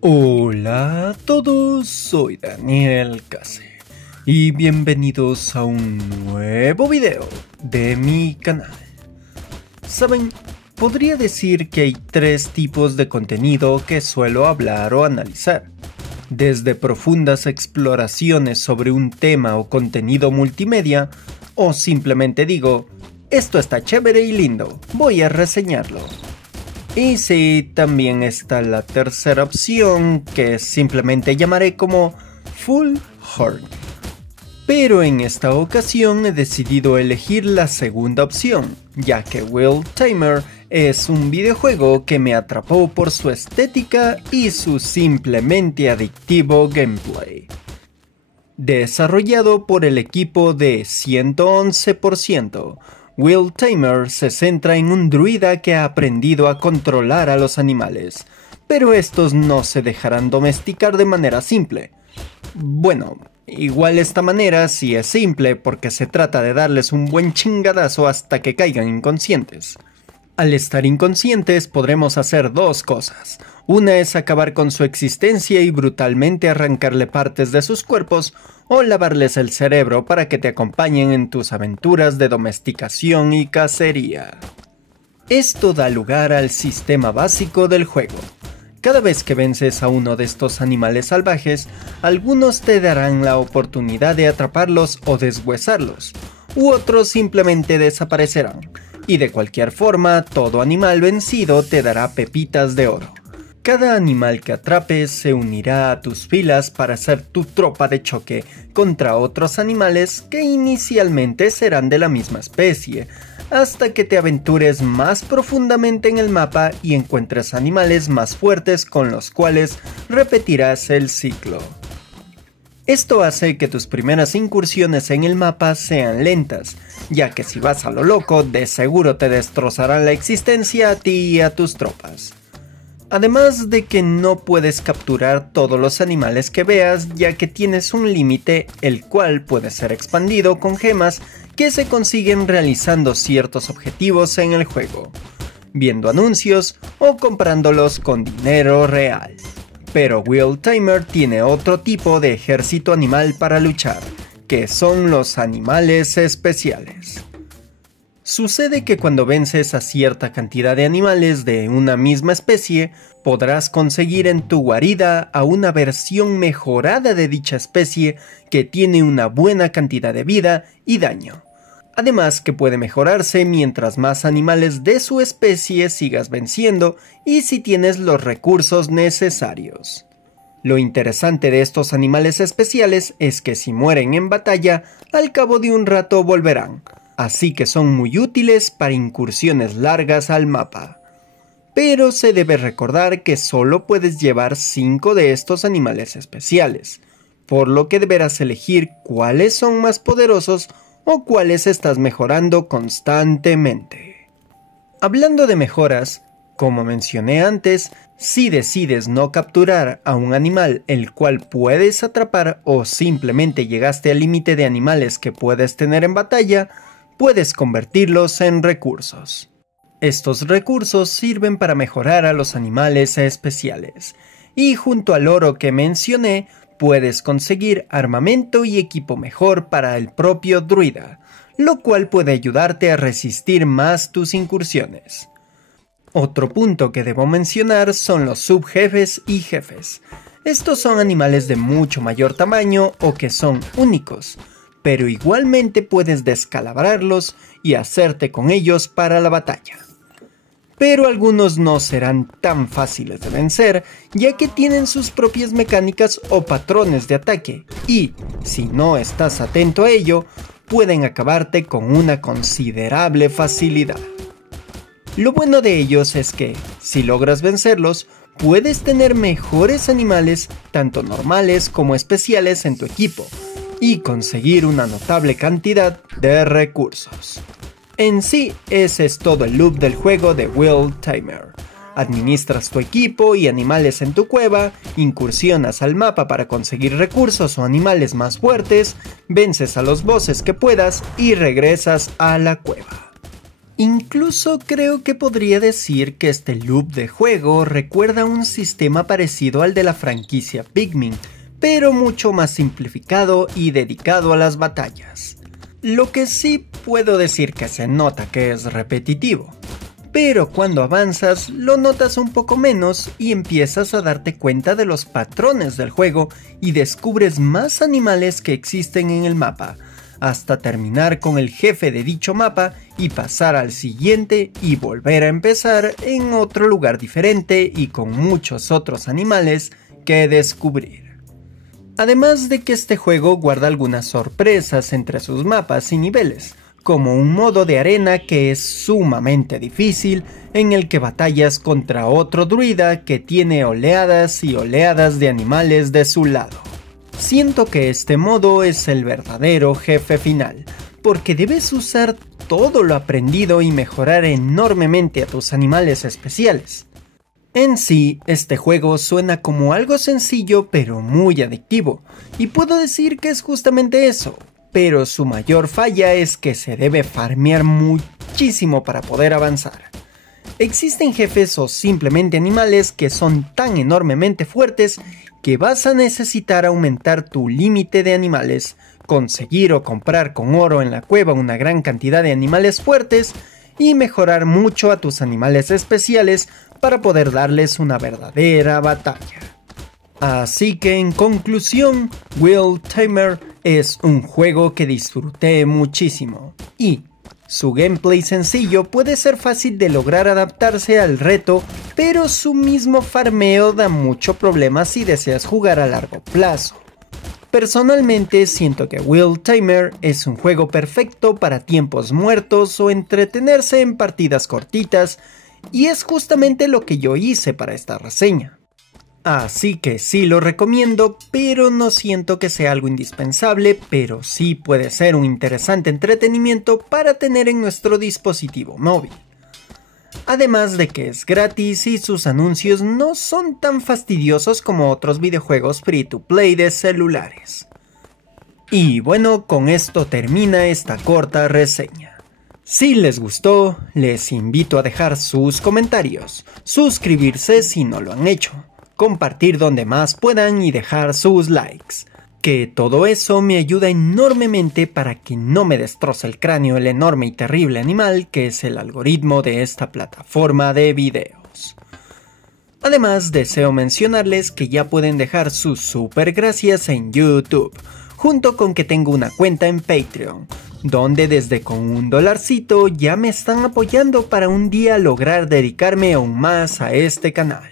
Hola a todos, soy Daniel Case y bienvenidos a un nuevo video de mi canal. Saben, podría decir que hay tres tipos de contenido que suelo hablar o analizar. Desde profundas exploraciones sobre un tema o contenido multimedia, o simplemente digo, esto está chévere y lindo, voy a reseñarlo. Y sí, también está la tercera opción, que simplemente llamaré como Full Horn. Pero en esta ocasión he decidido elegir la segunda opción, ya que Will Timer es un videojuego que me atrapó por su estética y su simplemente adictivo gameplay. Desarrollado por el equipo de 111%, Will Timer se centra en un druida que ha aprendido a controlar a los animales, pero estos no se dejarán domesticar de manera simple. Bueno, igual esta manera sí es simple porque se trata de darles un buen chingadazo hasta que caigan inconscientes. Al estar inconscientes podremos hacer dos cosas. Una es acabar con su existencia y brutalmente arrancarle partes de sus cuerpos, o lavarles el cerebro para que te acompañen en tus aventuras de domesticación y cacería. Esto da lugar al sistema básico del juego. Cada vez que vences a uno de estos animales salvajes, algunos te darán la oportunidad de atraparlos o deshuesarlos, u otros simplemente desaparecerán, y de cualquier forma todo animal vencido te dará pepitas de oro. Cada animal que atrapes se unirá a tus filas para ser tu tropa de choque contra otros animales que inicialmente serán de la misma especie, hasta que te aventures más profundamente en el mapa y encuentres animales más fuertes con los cuales repetirás el ciclo. Esto hace que tus primeras incursiones en el mapa sean lentas, ya que si vas a lo loco de seguro te destrozarán la existencia a ti y a tus tropas. Además de que no puedes capturar todos los animales que veas, ya que tienes un límite, el cual puede ser expandido con gemas que se consiguen realizando ciertos objetivos en el juego, viendo anuncios o comprándolos con dinero real. Pero Will Timer tiene otro tipo de ejército animal para luchar, que son los animales especiales. Sucede que cuando vences a cierta cantidad de animales de una misma especie, podrás conseguir en tu guarida a una versión mejorada de dicha especie que tiene una buena cantidad de vida y daño. Además que puede mejorarse mientras más animales de su especie sigas venciendo y si tienes los recursos necesarios. Lo interesante de estos animales especiales es que si mueren en batalla, al cabo de un rato volverán. Así que son muy útiles para incursiones largas al mapa. Pero se debe recordar que solo puedes llevar 5 de estos animales especiales, por lo que deberás elegir cuáles son más poderosos o cuáles estás mejorando constantemente. Hablando de mejoras, como mencioné antes, si decides no capturar a un animal el cual puedes atrapar o simplemente llegaste al límite de animales que puedes tener en batalla, puedes convertirlos en recursos. Estos recursos sirven para mejorar a los animales especiales, y junto al oro que mencioné, puedes conseguir armamento y equipo mejor para el propio druida, lo cual puede ayudarte a resistir más tus incursiones. Otro punto que debo mencionar son los subjefes y jefes. Estos son animales de mucho mayor tamaño o que son únicos, pero igualmente puedes descalabrarlos y hacerte con ellos para la batalla. Pero algunos no serán tan fáciles de vencer, ya que tienen sus propias mecánicas o patrones de ataque, y, si no estás atento a ello, pueden acabarte con una considerable facilidad. Lo bueno de ellos es que, si logras vencerlos, puedes tener mejores animales, tanto normales como especiales en tu equipo, y conseguir una notable cantidad de recursos. En sí, ese es todo el loop del juego de Will Timer. Administras tu equipo y animales en tu cueva, incursionas al mapa para conseguir recursos o animales más fuertes, vences a los bosses que puedas y regresas a la cueva. Incluso creo que podría decir que este loop de juego recuerda un sistema parecido al de la franquicia Pikmin, pero mucho más simplificado y dedicado a las batallas. Lo que sí puedo decir que se nota que es repetitivo, pero cuando avanzas lo notas un poco menos y empiezas a darte cuenta de los patrones del juego y descubres más animales que existen en el mapa, hasta terminar con el jefe de dicho mapa y pasar al siguiente y volver a empezar en otro lugar diferente y con muchos otros animales que descubrir. Además de que este juego guarda algunas sorpresas entre sus mapas y niveles, como un modo de arena que es sumamente difícil, en el que batallas contra otro druida que tiene oleadas y oleadas de animales de su lado. Siento que este modo es el verdadero jefe final, porque debes usar todo lo aprendido y mejorar enormemente a tus animales especiales. En sí, este juego suena como algo sencillo pero muy adictivo, y puedo decir que es justamente eso, pero su mayor falla es que se debe farmear muchísimo para poder avanzar. Existen jefes o simplemente animales que son tan enormemente fuertes que vas a necesitar aumentar tu límite de animales, conseguir o comprar con oro en la cueva una gran cantidad de animales fuertes y mejorar mucho a tus animales especiales para poder darles una verdadera batalla. Así que en conclusión, Will Tamer es un juego que disfruté muchísimo y su gameplay sencillo puede ser fácil de lograr adaptarse al reto, pero su mismo farmeo da mucho problema si deseas jugar a largo plazo. Personalmente siento que Will Tamer es un juego perfecto para tiempos muertos o entretenerse en partidas cortitas, y es justamente lo que yo hice para esta reseña. Así que sí lo recomiendo, pero no siento que sea algo indispensable, pero sí puede ser un interesante entretenimiento para tener en nuestro dispositivo móvil. Además de que es gratis y sus anuncios no son tan fastidiosos como otros videojuegos free to play de celulares. Y bueno, con esto termina esta corta reseña. Si les gustó, les invito a dejar sus comentarios, suscribirse si no lo han hecho, compartir donde más puedan y dejar sus likes, que todo eso me ayuda enormemente para que no me destroce el cráneo el enorme y terrible animal que es el algoritmo de esta plataforma de videos. Además, deseo mencionarles que ya pueden dejar sus super gracias en YouTube, junto con que tengo una cuenta en Patreon, donde desde con $1 ya me están apoyando para un día lograr dedicarme aún más a este canal.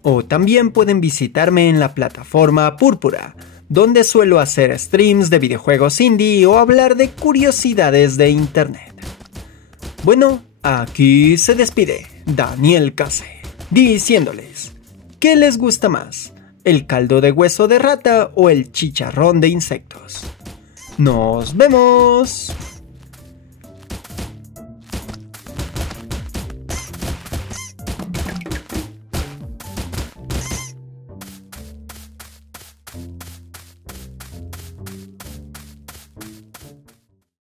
O también pueden visitarme en la plataforma Púrpura, donde suelo hacer streams de videojuegos indie o hablar de curiosidades de internet. Bueno, aquí se despide Daniel Case, diciéndoles, ¿qué les gusta más? ¿El caldo de hueso de rata o el chicharrón de insectos? ¡Nos vemos!